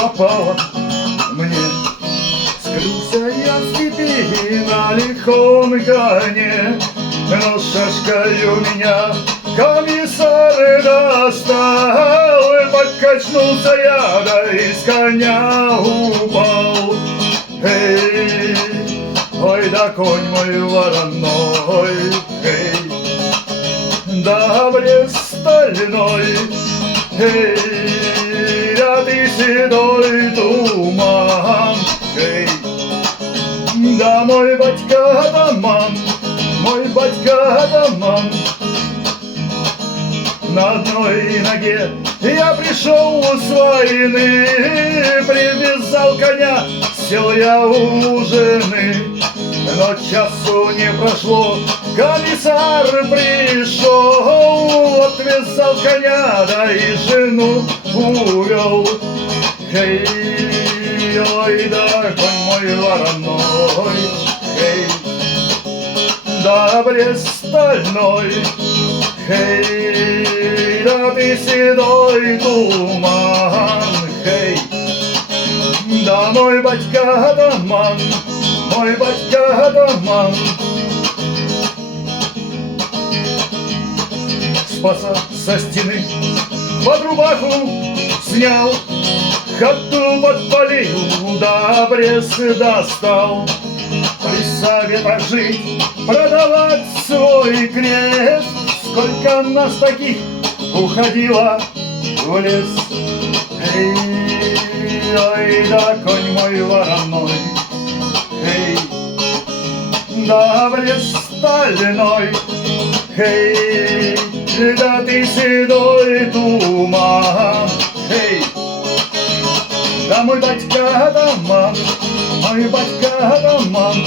попала мне. Скрылся я в степи на лихом коне, но шашкой у меня комиссар достал. Покачнулся я, да и с коня упал. Эй, ой, да конь мой вороной, эй, да блеск стальной, эй, да ты седой туман, эй, да мой батька атаман, мой батька атаман. На одной ноге я пришел с войны, привязал коня, сел я у жены. Но часу не прошло, комиссар пришел, отвязал коня, да и жену увел. Эй, ой, да конь мой вороной, эй, да блеск стальной, эй, да ты седой туман, эй, да мой батька атаман, мой батька атаман. Спаса со стены под рубаху снял, хату подпалил, да обрез достал. При советах жить, продавать свой крест, сколько нас таких уходило в лес. Эй, ой, да конь мой вороной, эй, да блеск стальной, эй, да ты седой туман, эй, да мой батька атаман, мой батька атаман.